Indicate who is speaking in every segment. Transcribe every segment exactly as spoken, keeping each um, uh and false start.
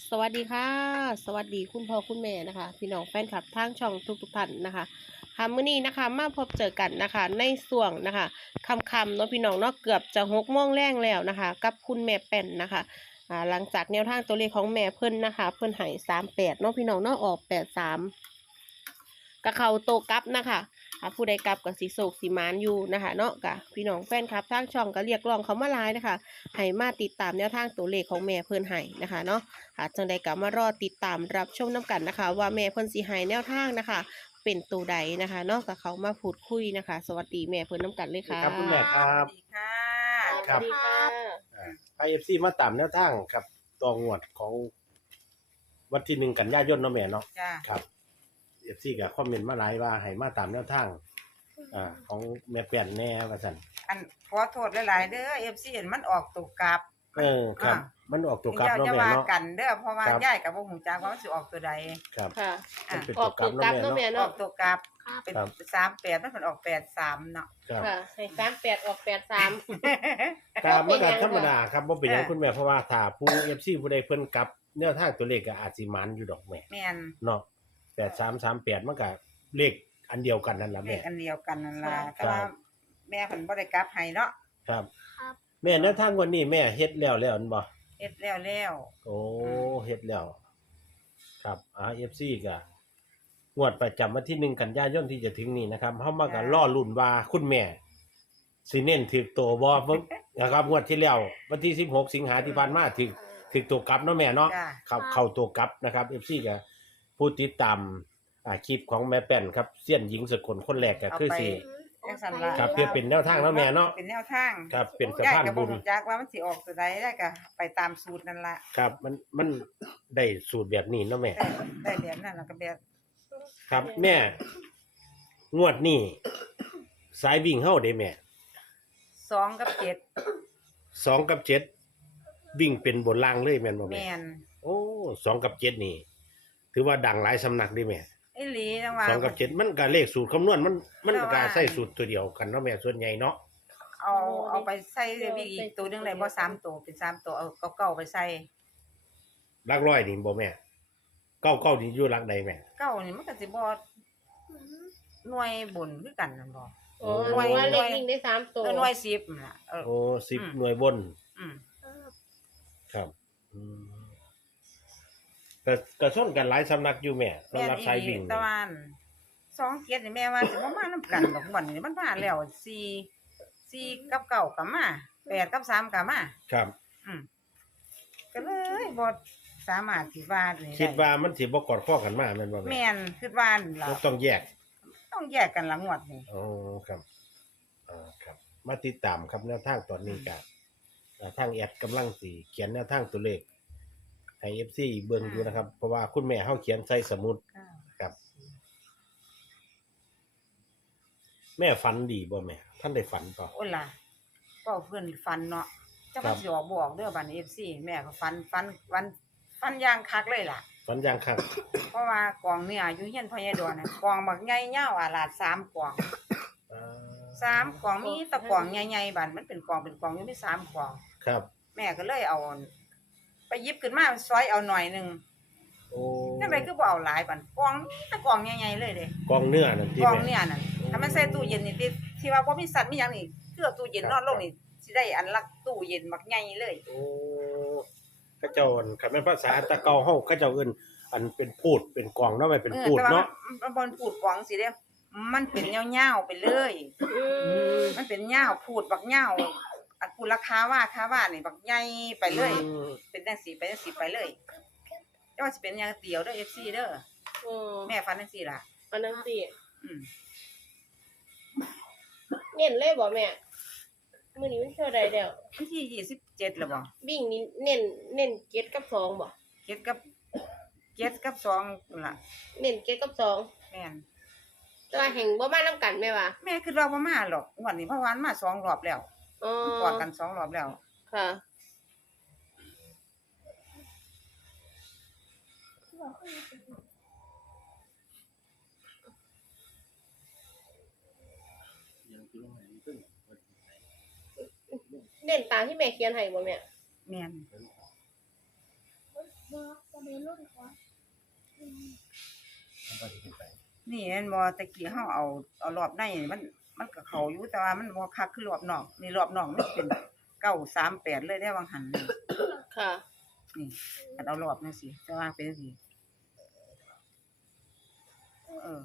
Speaker 1: สวัสดีค่ะสวัสดีคุณพ่อคุณแม่นะคะพี่น้องแฟนคลับทางช่องทุกทุกท่านนะคะค่ะมื้อนี้นะคะมาพบเจอกันนะคะในส่วงนะคะคำคำๆเนาะพี่น้องเนาะเกือบจะหกโมงแรงแล้วนะคะกับคุณแม่แป้นนะคะอ่าหลังจากแนวทางตัวเลขของแม่เพิ่นนะคะเพิ่นให้สามแปดเนาะพี่น้องเนาะออกแปดสามกะเขาโตกลับนะคะอ่าผู้ใดกลับกับสีโศกสีมานอยู่นะคะเนาะกะพี่น้องแฟนคลับทางช่องก็เรียกร้องเขามาหลายนะคะให้มาติดตามแนวทางตัวเลขของแม่เพิ่นให้นะคะเนาะ ค่ะจังใดก็มารอติดตามรับชมน้ำกันนะคะ ว่าแม่เพิ่นสิให้แนวทางนะคะ เป็นตัวใดนะคะเนอกจากเขามาพูดคุยนะคะ สวัสดีแม่เพิ่นน้ำกันเลยค่ะ
Speaker 2: ครับคุณแม่ครับ
Speaker 3: สวัสดีค่ะ
Speaker 2: ครับ
Speaker 1: สวัสดีค่ะ
Speaker 2: ไอเอฟซีมาตามแนวทางครับตัวงวดของวันที่หนึ่งกันยายนเนาะแม่เนาะ
Speaker 3: จ้า
Speaker 2: ครับเอฟซีกับคอมเมนต์มาหลายว่าให้มาตามแนวทางอ่าของแม่เปลี่ยนแน่ว่าซั่น
Speaker 3: อันขอโทษหลายๆเด้อเอฟซีมันออกตกกลับ
Speaker 2: เออครับ
Speaker 3: อ่า
Speaker 2: มันออกตัวกลับ
Speaker 3: เจ้า
Speaker 2: เนาะ
Speaker 3: จะ
Speaker 2: แม่
Speaker 3: ว่า
Speaker 2: เนาะ
Speaker 3: กันเด้อเพราะว่า
Speaker 2: ครับ
Speaker 3: ย่ายกับบ่ฮู้จักว่ามันสิออกตัวใด
Speaker 2: ครับ
Speaker 1: ค่ะ
Speaker 3: อ่ะ
Speaker 2: มันเป็น
Speaker 1: อ
Speaker 2: ตั
Speaker 1: อ
Speaker 2: ว
Speaker 1: ก
Speaker 2: กลั
Speaker 1: ตั
Speaker 2: บ
Speaker 1: วกลับ
Speaker 2: เนาะแม่
Speaker 1: เนาะแม่
Speaker 2: เนาะ
Speaker 3: ออ
Speaker 1: เนาะ
Speaker 3: กตัวกลับเป็น
Speaker 2: ครับ
Speaker 3: สามแปดมันเป็นออกแปดสามเนาะ
Speaker 2: ครับ
Speaker 1: ค่ะให้สามแปดออกแปดสาม
Speaker 2: ครับมันก็
Speaker 1: เป็นหยัง
Speaker 2: ธรรมดาครับบ่เป็นหยัง
Speaker 3: เออ
Speaker 2: คุณแม่เพราะว่าถ้าผู้ เอฟ ซี ผู้ใดเพิ่นกลับแนวทางตัวเลขก็อาจสิหมันอยู่ดอกแม่
Speaker 3: แม่น
Speaker 2: เนาะแปดสามสามแปดมันก็เลขอันเดียวกันนั่นล่ะ
Speaker 3: เล
Speaker 2: แม่
Speaker 3: ขอันเดียวกันนั่นล่ะ
Speaker 1: ครับ
Speaker 3: แต่ว่าแม่เพิ่นบ่ได้กลับให้เนาะ
Speaker 2: ครับแม่แนวทางวันนี้แม่เฮ็ดแล้วแล้วอันบ่
Speaker 3: เฮ็ดแล้วแล้ว
Speaker 2: โอ้เฮ็ดแล้ว ครับ อาร์ เอฟ ซี ก็งวดประจำวันที่หนึ่งกันยายนที่จะถึงนี้นะครับเฮามาก็รอลุ้นว่าคุณแม่สิเน้นถึกตัวบ่เบิ่งนะครับงวดที่แล้ววันที่สิบหกสิงหาที่ผ่านมาถึกถึกตัวกลับเนาะแม่เนาะ
Speaker 3: จ้า
Speaker 2: ครับเข้าตัวกลับนะครับ เอฟ ซี ก็ผู้ติดตามอ่าคลิปของแม่แป้นครับเซียนหญิงสกลคนแรกก็
Speaker 3: เอา
Speaker 2: คือ
Speaker 3: ไป
Speaker 2: สิ
Speaker 3: จังซั่นล่ะ
Speaker 2: ครับเพื่อเป็นแนวทางเนาะแม่เนาะ
Speaker 3: เป็นแนวทาง
Speaker 2: ครับเป็นสะ
Speaker 3: ย่าย
Speaker 2: พาน
Speaker 3: ก็บ่
Speaker 2: บุญ
Speaker 3: ฮู้จักว่ามันสิออกตัวใดได้ก็ไปตามสูตรนั่นล่ะ
Speaker 2: ครับมันมันได้สูตรแบบนี้เนาะแม่
Speaker 3: ได้ได้แบบนั้นแล้วก็แบบ
Speaker 2: ครับแม่งวดนี้สายวิ่งเฮาได้แม่
Speaker 3: สองกับเจ็ด
Speaker 2: สองกับเจ็ดวิ่งเป็นบนล่างเลยแม่นบ่แม่
Speaker 3: แม่น
Speaker 2: โอ้สองกับเจ็ดนี่ ถือว่าดังหลายสำนักเด้แม่
Speaker 3: ไอ้หลีจังว่า
Speaker 2: สองกับเจ็ดมันก็เลขสูตรคำนวณมันมัน
Speaker 3: แต่
Speaker 2: ก็
Speaker 3: ว่า
Speaker 2: ใช้สูตรตัวเดียวกันเนาะแม่ส่วนใหญ่เนาะ
Speaker 3: เอาเอาไปใส่วิกอีกตัวหนึงได้บ่สามตัวเป็นสามตัวเอาเก่าๆไปใส่
Speaker 2: หลักร้อยนี่บ่แม่เก้าเก้านี่อยู่หลักใดแม่
Speaker 3: เก่านี่มันก็สิบ่หน่วยบุญคือกันนั่นบ่
Speaker 1: โอ้หนูว่าเลขวิ่งได้สามตัว
Speaker 3: เออหน่วยสิบนั่นล่ะเออ
Speaker 2: โอ้สิบ
Speaker 3: อืม
Speaker 2: หน่วยบน
Speaker 3: อืม
Speaker 2: ครับอืมก็ก็ส่วนกันหลายสำนักอยู่แม่
Speaker 3: แม่น
Speaker 2: สำหรับ
Speaker 3: อี
Speaker 2: สาย
Speaker 3: หลี
Speaker 2: วิ่ง
Speaker 3: แต่ว่าสองเกียรตินี่แม่ว่าสิบ่มานํกันดอกม่วันนี้มันมาแล้วสี่ สี่กับเก้าก็มาแปดกับสามก็มา
Speaker 2: ครับ
Speaker 3: อืมก็เลยบ่สามารถสิว่านี่
Speaker 2: คิด
Speaker 3: ได้
Speaker 2: ว่ามันสิบ่กอดข้อกันมาแม่นบ่แม่
Speaker 3: แม่นคิดว่านั่นล่ะ
Speaker 2: มันต้องแยก
Speaker 3: ต้องแยกกันละงวดนี่
Speaker 2: อ๋อครับอ่าครับ มาติดตามครับแนวทางตอนนี้กับทางแอดกำลังสีเขียนแนวทางตัวเลขให้ เอฟ ซี เบิ่งอยู่นะครับ เพราะว่าคุณแม่เฮาเขียนใส่สมุดครับ แม่ฝันดีบ่แม่ ท่านได้ฝันป่ะ
Speaker 3: โอ้ล่ะก็เพิ่นฟันเนาะจัก
Speaker 2: ครั
Speaker 3: ว่า
Speaker 2: บ
Speaker 3: สิออกบอกเด้อบัดนี้ เอฟ ซี แม่ก็ฟันฟันฟันฟันอย่างคักเลยล่ะ
Speaker 2: ฝันยังครับ
Speaker 3: เพราะว่ากองเนื้ออยู่เฮียนพ่อใหญ่ดอนน่ะกองบักใหญ่ยาวอาลาดสามกอง
Speaker 2: อ่า
Speaker 3: สามกองมีแตะกองใหญ่ๆบัดมันเป็นกองเป็นกองอยู่มีสามกอง
Speaker 2: ครับ
Speaker 3: แม่ก็เลยเอา ไปหยิบขึ้นมาซอยเอาหน่อยหนึง
Speaker 2: โอ้
Speaker 3: จังไดคือบ่เอาหลายบัดกองมีแตะกองใหญ่ๆเลยเด้
Speaker 2: กองเนื้อนั่นที่
Speaker 3: กอง
Speaker 2: แม่
Speaker 3: เนี่ยนั่นถ้ามันใส่ตู้เย็นนี่ที่ที่ว่าบ่มีสัตว์มีหยังนี่คือเอาตู้เย็นนอนลงนี่สิได้อันลักตู้เย็นบักใหญ่เลย
Speaker 2: โอ้เขาเจ้าอั่นคันแม่นภาษาตะเกาเฮาเขาเจ้าเอิ้นอันเป็นพูดเป็นกองเนาะไม่เป็นพูด
Speaker 3: แต่ว่า
Speaker 2: เนาะ
Speaker 3: มันบ่พูดกวางสิเด้มันเป็นยาวๆไปเลย
Speaker 1: อืม
Speaker 3: มันเป็นยาวพูดบักยาวอันพูดราคาว่าคาว่านี่บักใหญ่ไปเลย
Speaker 2: อืม
Speaker 3: เป็นจังซี่ไปจังซี่ไปเลยแต่ว่าสิเป็นหยังเตียวเด้อ เอฟ ซี เด้อ
Speaker 1: โอ้
Speaker 3: แม่ฟันจังซี่ล่ะ
Speaker 1: อันนั้นสิ
Speaker 3: อืม
Speaker 1: เน้นเลยบ่แม่มื้อนี้มันเท่าใดแล้ว
Speaker 3: วันที่ยี่สิบเจ็ดแล้วบ่
Speaker 1: วิ่งนี่เน้นเน้นเจ็ดกับสองบ่
Speaker 3: เจ็ดกับเจ็ดกับสองนั่นล่ะ
Speaker 1: เน้นเจ็ดกับสอง
Speaker 3: แม่น
Speaker 1: แต่ว่าแห่งบ่มานํกันแม่ว่า
Speaker 3: แม่คิดว่าบ่มาหรอกงวดนี้เพราะว่ามันมาสองรอบแล้ว
Speaker 1: อ๋อก
Speaker 3: อดกันสองรอบแล้ว
Speaker 1: ค่ะ เน้นตามที่แม่เขียนให้บ่แม่
Speaker 3: แม่นนี่แม่นบ่ตะกี้เฮาเอาเอารอบในนี่มันมันก็เข้าอยู่แต่ว่ามันบ่คักคือรอบนอกนี่รอบนอกมันเป็นเก้าสามแปดเลยได้วางหันนี่
Speaker 1: ค่ะ
Speaker 3: นี่คันเอารอบนั่นสิแต่ว่าเป็นจังซี่เออ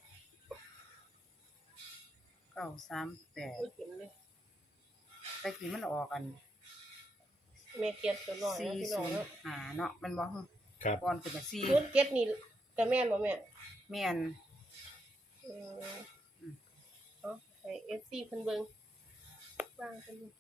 Speaker 3: เก้าสามแปด
Speaker 1: พูดถึงเลย
Speaker 3: ตะกี้มันออกกัน
Speaker 1: แม่เกียรติตัวน้อย
Speaker 3: สี่
Speaker 1: นะพี่น้
Speaker 3: ศู
Speaker 1: อง
Speaker 3: น
Speaker 1: เนาะ
Speaker 3: ย์ห้าเนาะมันบ่ฮึ
Speaker 2: ครับ
Speaker 3: ก่อนเป็นแบบสี่
Speaker 1: ชุดเก็ตนี่ก็แม่นบ่แม่
Speaker 3: แม่น
Speaker 1: อืมเอาให้ เอฟ ซี เพิ่นเบิ่งวางเพิ่นเบิ่ง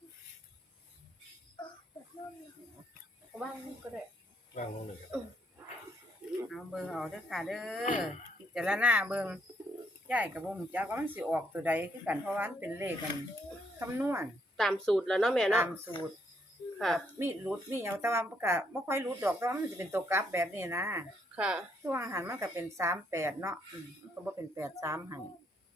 Speaker 1: เอาวางก็ได้
Speaker 2: วางลงเลยครับ
Speaker 3: เอาเบิ่งเอาเด้อค่ะเด้อพิจารณาเบิ่งยายก็บ่รู้จักว่ามันสิออกตัวใดคือกันเพราะว่ามันเป็นเลขกันคำนวณ
Speaker 1: ตามสูตรแล้วเนาะแม่
Speaker 3: ตา
Speaker 1: เนาะ
Speaker 3: มสูตร
Speaker 1: ค่ะ
Speaker 3: มีรุดมีเอาแต่ว่ามันก็บ่ค่อยรุดดอกแต่ว่ามันจะเป็นตัวกราฟแบบนี้นะ
Speaker 1: ค่ะ
Speaker 3: ช่วงอาหารมันก็เป็นสามแปดเนาะอืมมันก็บ่เป็นแปดสามให้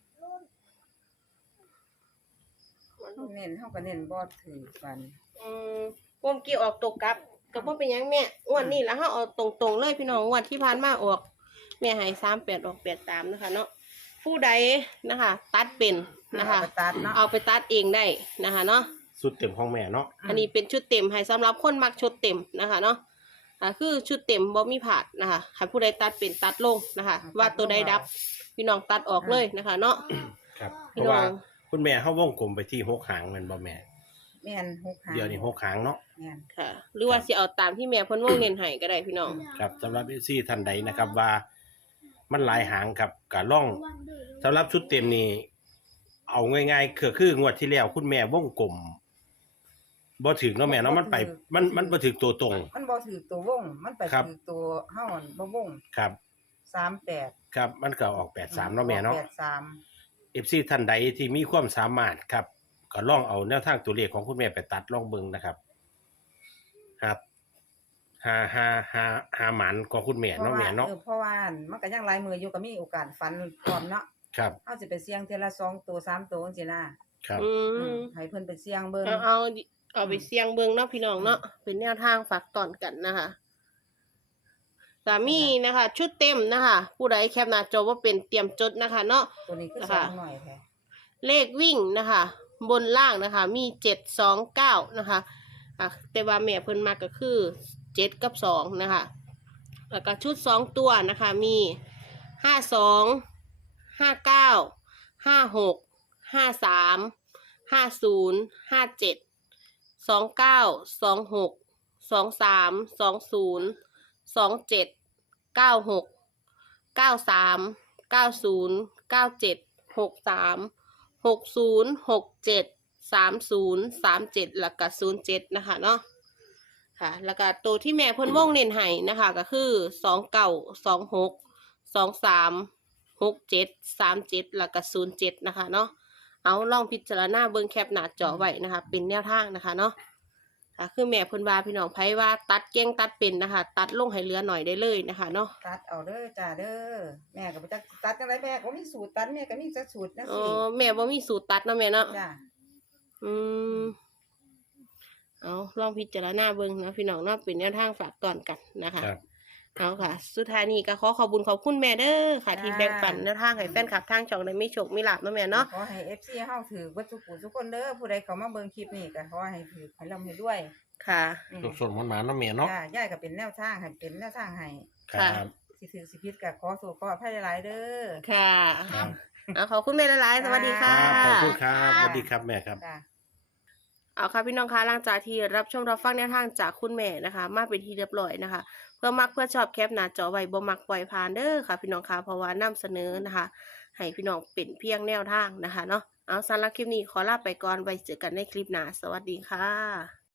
Speaker 3: เน้นเฮาก็เน้นบ่ถือกัน
Speaker 1: อืมวงกี้ออกตกกลับก็บ่เป็นหยังแม่งวดนี้แล้วเฮาเอาตรงๆเลยพี่น้องงวดที่ผ่านมาออกแม่ให้สามแปดออกแปดสามนะคะเนาะผู้ใดนะคะ ตัดเป็นนะคะ
Speaker 3: เอาไปตัดเนาะ
Speaker 1: เอาไปตัดเองได้นะคะเนาะ
Speaker 2: สุดเต็มของแม่เนาะ
Speaker 1: อันนี้เป็นชุดเต็มให้สำหรับคนมักชุดเต็มนะคะเนาะอ่าคือชุดเต็มบ่มีผาดนะคะให้ผู้ใดตัดเป็นตัดลงนะคะ ว่าตัวใดดับ พี่น้องตัดออกเลยนะคะเนาะ
Speaker 2: ครับเพ
Speaker 1: พี่
Speaker 2: ราะ
Speaker 1: น้อง
Speaker 2: ว่าคุณแม่เฮาวงกลมไปที่หกหางแม่นบ่แม่
Speaker 3: แม่นหกหาง
Speaker 2: เดี๋ยวนี้หกหางเนาะ
Speaker 3: แม่น
Speaker 1: ค่ะ หรือว่าสิเอาตามที่แม่เพิ่นวงเน้นให้ก็ได้พี่น้อง
Speaker 2: ครับสำหรับ เอฟ ซี ท่านใดนะครับว่ามันหลายหางครับกะล่องสำหรับชุดเต็มนี่เอาง่ายๆคือคืองวดที่แล้วคุณแม่วงกลมบ่ถึงเนาะแม่เนาะมันไปมันมันบ่ถึงตัวตรง
Speaker 3: มันบ่ถือตัววงมันไป
Speaker 2: ครับ
Speaker 3: ถือตัวเฮาอั่นบ่วง
Speaker 2: ครับ
Speaker 3: สามแปด
Speaker 2: ครับมันก็ออกแปดสามเนาะแม่เนาะ
Speaker 3: แปดสาม
Speaker 2: เอฟ ซี ท่านใดที่มีความสามารถครับก็ลองเอาแนวทางตัวเลขของคุณแม่ไปตัดลองเบิ่งนะครับครับหาหาหาหาหมันของคุณแม่เนาะแม่เนาะ
Speaker 3: เออเพราะว่ามันก็ยังหลายมืออยู่ก็มีโอกาสฝันพร้อมเนาะ
Speaker 2: ครับ
Speaker 3: เฮาสิไปเสี่ยงเทื่อละสองตัวสามตัวจังซี่นะครับ
Speaker 1: อื
Speaker 3: อื
Speaker 1: ม
Speaker 3: มให้เพิ่นไปเสี่ยงเบิ่ง
Speaker 1: เอาเอาเอาไปเสี่ยงเบิ่งเนาะพี่น้องเนาะเป็นแนวทางฝากตอนกันนะคะสามีนะคะ ชุดเต็มนะคะ ผู้ใดแคปหน้าจอว่าเป็นเตรียมจดนะคะ เนาะ
Speaker 3: ตัวนี้คือ
Speaker 1: นะ
Speaker 3: สอ
Speaker 1: คะ
Speaker 3: งหน่อยแท้
Speaker 1: เลขวิ่งนะคะ บนล่างนะคะ มีเจ็ดสองเก้านะคะอ่ะแต่ว่าแม่เพิ่นมาก็คือเจ็ดกับสองนะคะแล้วก็ชุดสองตัวนะคะ มีห้าสองห้าเก้าห้าหกห้าสามห้าศูนย์ห้าเจ็ดสองเก้าสองหกสองสามสองศูนย์สองเจ็ดเก้าหกเก้าสามเก้าศูนย์เก้าเจ็ดหกสามหกศูนย์หกเจ็ดสามศูนย์สามเจ็ดแล้วก็ศูนย์เจ็ดนะคะเนาะค่ะแล้วก็ตัวที่แม่เพิ่นวงเน้นให้นะคะก็คือสองเก้าสองหกสองสามหกเจ็ดสามเจ็ดแล้วก็ศูนย์เจ็ดนะคะเนาะเอาลองพิจารณาเบิ่งแคปหน้าจอไว้นะคะ เป็นแนวทางนะคะเนาะค่ะคือแม่เพิ่นว่าพี่น้องไผว่าตัดเก่งตัดเป็นนะคะ ตัดลงให้เหลือหน่อยได้เลยนะคะเนาะ
Speaker 3: ตัดเอาเด้อจ้าเด้อแม่ก็บ่จักตัดจังไดแม่ก็มีสูตรตัดแม่ก็มีจักสูตรจัง
Speaker 1: อ๋
Speaker 3: ซี่
Speaker 1: อแม่บ่มีสูตรตัดเนาะแม่เนาะ
Speaker 3: จ้า
Speaker 1: อืมเอาลองพิจารณาเบิ่งนะพี่น้องเนาะเป็นแนวทางฝากตอนกันนะคะ
Speaker 2: ครับ
Speaker 1: เอาค่ะ สุดท้ายนี้ก็ขอขอบคุญขอบคุณแม่เด้อค่ะ ที่แบ่งปันแนวทางให้แฟนคลับทางช่องได้มีโชคมีลาภเนาะแม่เนาะ
Speaker 3: ขอให้ เอฟ ซี เฮาถือเบิดทุกผู้ทุกคนเด้อผู้ใดเข้ามาเบิ่งคลิปนี้ก็ขอให้ถือให้ร่ำให้ด้วย
Speaker 1: ค่ะ
Speaker 3: อืม
Speaker 2: สดๆมันมาเนาะแม่เนาะ
Speaker 3: จ้ายายก็เป็นแนวทางให้เป็นแนวทางให้
Speaker 2: ครับ
Speaker 3: สิถือสิผิดก็ขอโทษขออภัยหลายๆเด้อ
Speaker 1: ค่ะ
Speaker 2: ครับ
Speaker 1: เอาขอบคุณแม่หลายๆสวัสดี
Speaker 2: ค
Speaker 1: ค่ะ
Speaker 2: รับขอบคุณครับสวัสดีครับแม่ครับ
Speaker 3: จ้า
Speaker 1: เอาค่ะพี่น้องคะหลังจากที่รับชมรับฟังแนวทางจากคุณแม่นะคะ มาเป็นที่เรียบร้อยนะคะ เพื่อมักเพื่อชอบแคปหน้าจอไว้บ่มักปล่อยผ่านเด้อค่ะ พี่น้องคะเพราะว่านำเสนอนะคะ ให้พี่น้องเป็นเพียงแนวทางนะคะเนาะเอาสำหรับคลิปนี้ขอลาไปก่อนไว้เจอกันในคลิปหน้าสวัสดีค่ะ